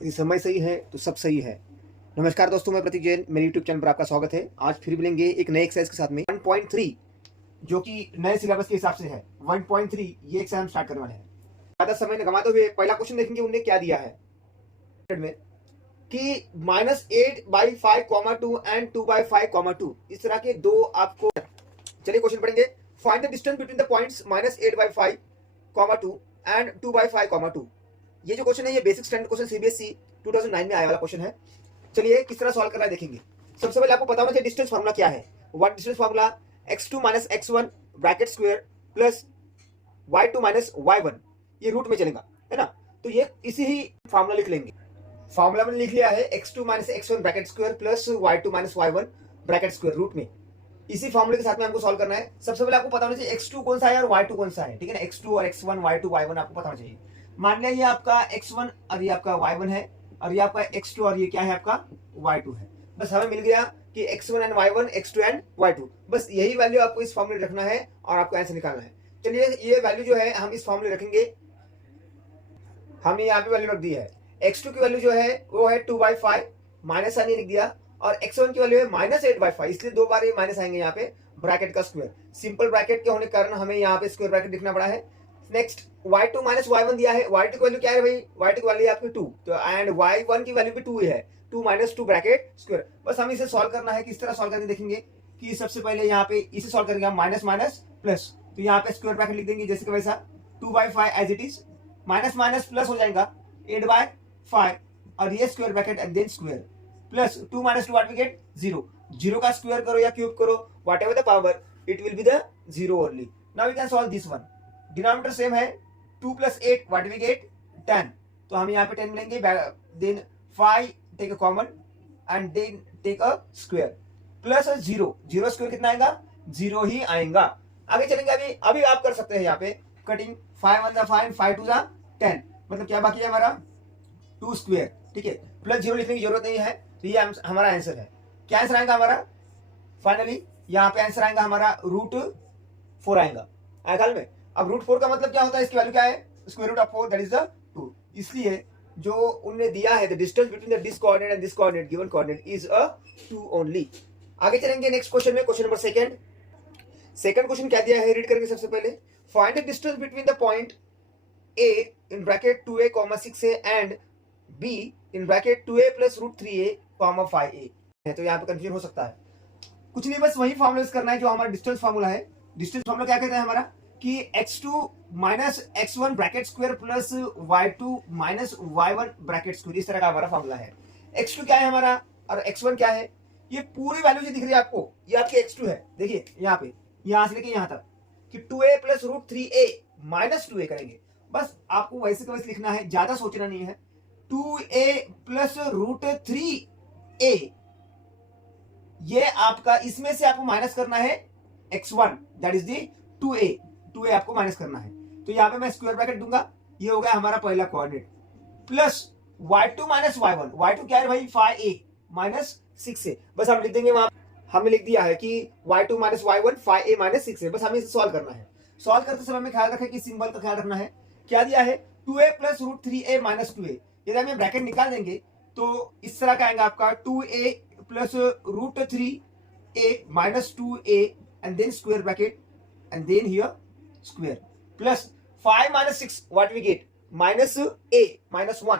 यदि समय सही है तो सब सही है। नमस्कार दोस्तों, मैं प्रतीक जैन, मेरे यूट्यूब चैनल पर आपका स्वागत है। आज फिर मिलेंगे एक नए एक्सरसाइज के साथ में 1.3 जो कि नए सिलेबस के हिसाब से है। 1.3 ये एक्सरसाइज हम स्टार्ट करने वाले हैं। ज़्यादा समय न गंवाते हुए पहला क्वेश्चन देखेंगे उन्होंने क्या दिया है में कि -8/5, 2 एंड 2/5, 2 इस तरह के दो आपको। चलिए क्वेश्चन पढ़ेंगे। Find the distance between the points -8/5, 2 and 2/5, 2। ये जो क्वेश्चन है ये बेसिक स्टैंडर्ड क्वेश्चन सीबीएसई 2009 में आया वाला क्वेश्चन है। चलिए किस तरह सॉल्व करना है देखेंगे। सबसे पहले आपको पता होना चाहिए डिस्टेंस फार्मूला क्या है। One distance formula x2 - x1 bracket square plus y2 - y1, ये रूट में चलेगा, है ना। तो ये इसी ही फार्मूला लिख लेंगे। फार्मूला में लिख लिया है x2 - x1 bracket square plus y2 - y1 bracket square root में। इसी फार्मूले के साथ में हमको सॉल्व करना है। सबसे पहले आपको पता होना चाहिए x2 कौन सा है और y2 कौन सा है, ठीक है ना। x2 और x1, y2, y1 आपको पता होना चाहिए। मान लिया ये आपका x1 और ये आपका y1 है और ये आपका x2 और ये क्या है आपका y2 है। बस हमें मिल गया कि x1 and y1, x2 and y2। बस यही वैल्यू आपको इस फॉर्मूले रखना है और आपको आंसर निकालना है। चलिए ये वैल्यू जो है हम इस फॉर्मूले रखेंगे। हमने यहाँ पे वैल्यू रख दी है। x2 की वैल्यू जो है वो है 2/5, माइनस साइन लिख दिया, और x1 की वैल्यू है -8/5, इसलिए दो बार ये माइनस आएंगे यहाँ पे ब्रैकेट का स्क्वायर। सिंपल ब्रैकेट के होने के कारण हमें यहाँ पे स्क्वायर ब्रैकेट लिखना पड़ा है। नेक्स्ट y2 - y1 दिया है। y2 की वैल्यू क्या है भाई, y2 की वैल्यू है आपकी 2, तो एंड y1 की वैल्यू भी 2 है, 2 - 2 ब्रैकेट स्क्वायर। बस हम इसे सॉल्व करना है। किस तरह सॉल्व करके देखेंगे कि सबसे पहले यहाँ पे इसे सॉल्व करेंगे हम माइनस माइनस प्लस, तो यहाँ पे स्क्वायर ब्रैकेट लिख देंगे जैसे कि वैसा 2/5 as it is, minus minus plus हो जाएगा 8/5 और ये square bracket and then square plus 2 - 2 what we get 0। 0 का स्क्वायर करो या क्यूब करो, whatever the power, it will be the 0 only. Now we can solve this one. Denominator same है, 2 + 8 what we gate 10, तो हम यहाँ पे 10 लेंगे। Then 5 take a common and then take a square plus 0। 0 square कितना आएगा, 0 ही आएगा। आगे चलेंगे। अभी आप कर सकते हैं यहाँ पे कटिंग। 5 1 5, 5 2 10, मतलब क्या बाकी है हमारा 2 स्क्वायर, ठीक है। प्लस 0 लिखने की जरूरत नहीं है, तो ये हमारा आंसर है। क्या आंसर आएगा हमारा फाइनली, यहाँ पे आंसर आएगा हमारा √4 आएगा। आया ख्याल में। अब √4 का मतलब क्या होता है, इसकी वैल्यू क्या है, square root of 4 that is the 2। इसलिए जो उन्होंने दिया है the distance between the this coordinate and this coordinate given coordinate is a 2 only. आगे चलेंगे नेक्स्ट क्वेश्चन में, क्वेश्चन नंबर सेकंड क्वेश्चन क्या दिया है रीड करेंगे सबसे पहले। Find the distance between the point a in bracket 2a, 6a and b in bracket 2a plus √3a, 5a है। तो यहाँ पे कंफ्यूजन हो सकता है। कुछ नहीं, बस वही फॉर्मूला करना है जो हमारा डिस्टेंस फार्मूला है। डिस्टेंस फार्मूला क्या कहता है हमारा कि x2 - x1 bracket square plus y2 - y1 bracket square, इस तरह का हमारा फार्मूला है। x2 क्या है हमारा और x1 क्या है, ये पूरी वैल्यू जो दिख रही है आपको, ये आपकी x2 है। देखिए यहाँ पे, यहाँ से लेके यहाँ तक कि 2a plus √3a - 2a करेंगे। बस आपको वैसे का वैसे लिखना है, ज्यादा सोचना नहीं है। 2a plus √3a, ये आपका, इसमें से आपको माइनस करना है x1 that is the 2a आपको माइनस करना है। तो यहाँ पे मैं स्क्वायर ब्रैकेट दूंगा, ये हो गया हमारा पहला coordinate, plus y2 - y1। y2 क्या है भाई 5a - 6a, बस हम लिख देंगे वहां। हमने लिख दिया है कि y2 - y1 5a - 6a, बस हमें इसे सॉल्व करना है। सॉल्व करते समय में ख्याल रखें कि सिंबल का ख्याल रखना है। क्या दिया है 2a plus √3a - 2a, यदि हम ब्रैकेट निकाल देंगे तो इस तरह का आएगा आपका 2a plus √3a - 2a and then square bracket and then here square plus 5 - 6 what we get -a -1,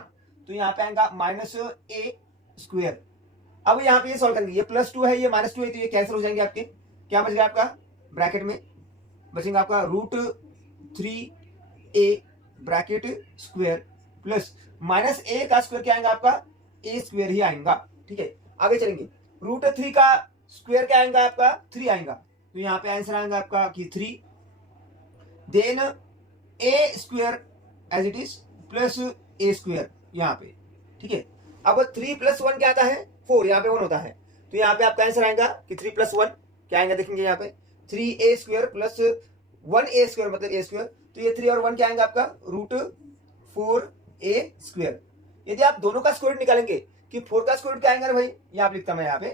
तो यहाँ पे आएगा -a स्क्वायर। अब यहाँ पे ये सॉल्व करेंगे, ये +2 है, ये -2 है, तो ये कैंसिल हो जाएंगे आपके। क्या बच गया आपका ब्रैकेट में, बचेगा आपका √3a bracket square plus -a का स्क्वायर क्या आएगा आपका a स्क्वायर ही आएगा, ठीक है। आगे चलेंगे। √3 का स्क्वायर क्या आएगा आपका 3 आएगा, तो यहाँ पे आंसर आएगा आपका कि 3, then a square as it is plus a square यहाँ पे, ठीक है। अब 3 + 1 क्या आता है 4, यहाँ पे 1 होता है, तो यहाँ पे आपका आंसर आएगा कि 3 + 1 क्या आएगा, देखेंगे यहाँ पे 3a square plus 1a square मतलब a स्क्वायर, तो ये 3 और 1 क्या आएगा आपका √4a स्क्वायर। यदि आप दोनों का स्क्वायर रूट निकालेंगे कि 4 का स्क्वायर रूट क्या आएगा भाई, ये आप लिखता मैं यहाँ पे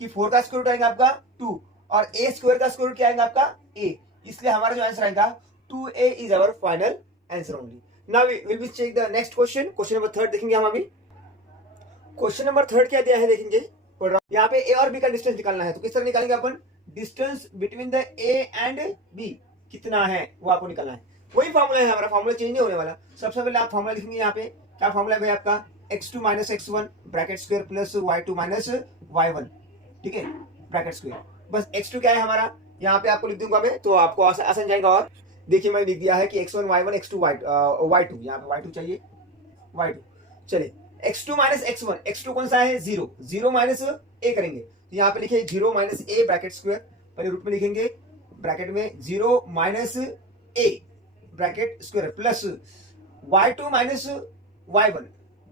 कि 4 का स्क्वायर रूट आएगा आपका 2 और a स्क्वायर का स्क्वायर रूट क्या आएगा आपका a, इसलिए हमारा जो आंसर आएगा 2a is our final answer only. Now we will be check the next question, question number 3 देखेंगे हम अभी। क्वेश्चन नंबर 3 क्या दिया है देखेंगे। यहाँ पे ए और बी का डिस्टेंस निकालना है, तो किस तरह निकालेंगे अपन, distance between the A and B कितना है वो आपको निकालना है। वही फॉर्मूला है हमारा, फॉर्मूला चेंज नहीं होने वाला। सबसे पहले आप फॉर्मूला लिखेंगे यहाँ पे, क्या फॉर्मूला है भाई आपका, x2 minus x1 bracket square plus y2 minus y1, ठीक है, ब्रैकेट स्क्वायर। बस x2 क्या है हमारा, यहाँ पे आपको लिख दूंगा मैं, तो आपको आसान जाएगा। और देखिए मैंने लिख दिया है कि x1 y1 x2 y2, यहाँ पे y2 चाहिए, y2। चलिए x2 माइनस x1, x2 कौन सा है, 0, 0 माइनस a करेंगे, तो यहाँ पे लिखे 0 माइनस a ब्रैकेट स्क्वायर, पहले रूट में लिखेंगे, ब्रैकेट में 0 minus a bracket square plus y2 minus y1,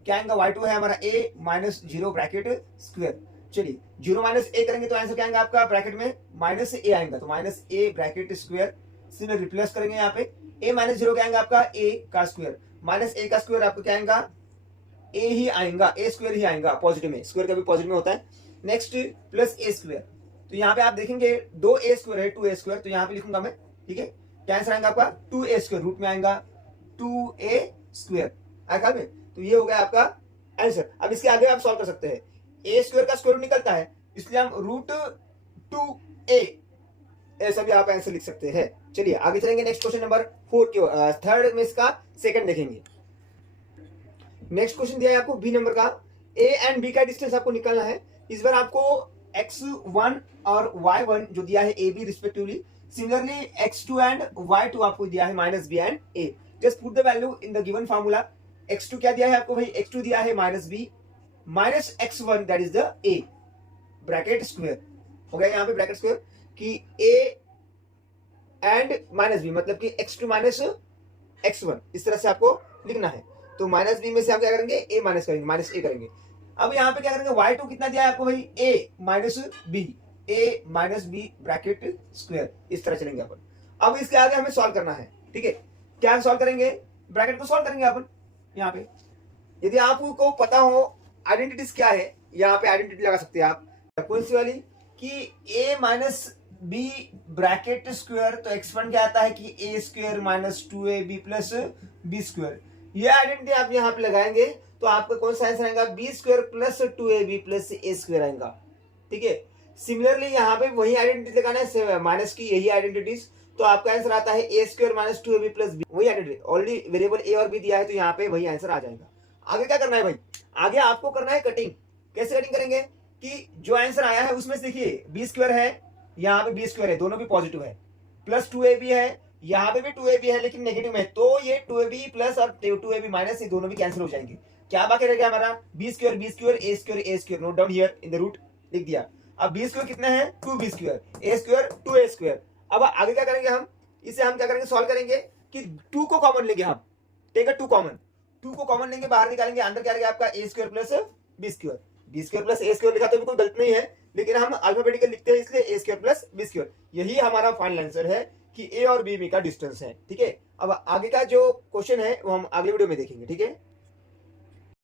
क्या आएगा, y2 है हमारा a माइनस 0 ब्रैकेट स्क्वायर। चलिए 0 माइनस a करेंगे तो आंसर क्या आएगा आपका, ब्रैकेट में माइनस a आएगा, तो माइनस a ब्रैकेट स्क्वायर से रिप्लेस करेंगे यहाँ पे, a माइनस 0 क्या आएगा आपका, a का स्क्वायर, माइनस a का स्क्वायर आपको क्या आएगा, ए ही आएगा, ए स्क्वायर ही आएगा, पॉजिटिव में, स्क्वायर कभी पॉजिटिव में होता है। नेक्स्ट प्लस ए स्क्वायर, तो यहाँ पे आप देखेंगे 2a स्क्वायर है, 2a स्क्वायर, तो यहाँ पे लिखूंगा मैं, ठीक है, क्या आंसर आएगा आपका 2a स्क्वायर, रूट में आएगा 2a स्क्वायर आएगा में, तो ये हो गया आपका आंसर। अब इसके आगे आप सॉल्व कर सकते हैं, ए स्क्वायर का स्क्वायर रूट निकलता है, इसलिए हम रूट 2a ऐसा भी आप आंसर लिख सकते हैं। चलिए आगे चलेंगे, नेक्स्ट क्वेश्चन नंबर 4 के थर्ड में इसका सेकंड देखेंगे। नेक्स्ट क्वेश्चन दिया है आपको बी नंबर का, ए एंड बी का डिस्टेंस आपको निकालना है। इस बार आपको x1 और y1 जो दिया है a b respectively, similarly x2 and y2 आपको दिया है minus b and a. Just put the value in the given formula. x2 क्या दिया है आपको भाई, x2 दिया है minus b minus x1 that is the a bracket square, हो गया यहाँ पे ब्रैकेट स्क्वायर कि a एंड माइनस बी, मतलब कि x2 माइनस x1, इस तरह से आपको लिखना है। तो माइनस बी में से आप क्या करेंगे, ए माइनस करेंगे, माइनस ए करेंगे। अब यहाँ पे क्या करेंगे, y2 कितना दिया है आपको भाई, ए माइनस बी, ए माइनस बी ब्रैकेट स्क्वायर, इस तरह चलेंगे अपन। अब इसके आगे हमें सॉल्व करना है, ठीक है, क्या सॉल्व करेंगे, ब्रैकेट को सॉल्व करेंगे अपन। यहाँ पे यदि आपको पता हो आइडेंटिटीज क्या है, यहाँ पे आइडेंटिटी लगा सकते हैं आप, कौन सी वाली, कि A minus B bracket square, तो x1 क्या आता है कि A square minus 2ab plus B square. ये आइडेंटिटी आप यहाँ पे लगाएंगे तो आपका कौन सा आंसर आएगा, B square plus 2ab plus A square आएगा, ठीक है। सिमिलरली यहाँ पे वही आइडेंटिटी लगाना है, माइनस की यही आइडेंटिटीज, तो आपका आंसर आता है A square minus 2ab plus B, वही आइडेंटिटी, ऑलरेडी वेरिएबल ए और बी दिया है, तो यहाँ पे वही आंसर आ जाएगा। आगे क्या करना है भाई, आगे आपको करना है कटिंग। कैसे कटिंग करेंगे, कि जो आंसर आया है उसमें से देखिए बी स्क्वायर है, यहाँ पे बी स्क्वायर है, दोनों भी पॉजिटिव है, प्लस 2ab है, यहाँ पे भी 2ab है लेकिन नेगेटिव में, तो ये 2ab प्लस और 2ab माइनस, ये दोनों भी कैंसिल हो जाएंगे। क्या बाकी रह गया हमारा, b square a square, note down here in the root, लिख दिया। अब बी स्क्वायर कितना है, 2b square, a square 2a square. अब आगे क्या करेंगे हम, इसे हम क्या करेंगे, सॉल्व करेंगे कि 2 को कॉमन लेंगे हम, टेक 2 कॉमन, 2 को कॉमन लेंगे, बाहर निकालेंगे, अंदर क्या रहेगा आपका A square plus B square, B square plus A square लिखा तो भी कोई गलत नहीं है, लेकिन हम अल्फाबेटिकल लिखते हैं इसलिए ए स्क्वायर प्लस बी स्क्वायर, यही हमारा फाइनल आंसर है कि ए और बी का डिस्टेंस है, ठीक है। अब आगे का जो क्वेश्चन है वो हम अगले वीडियो में देखेंगे, ठीक है।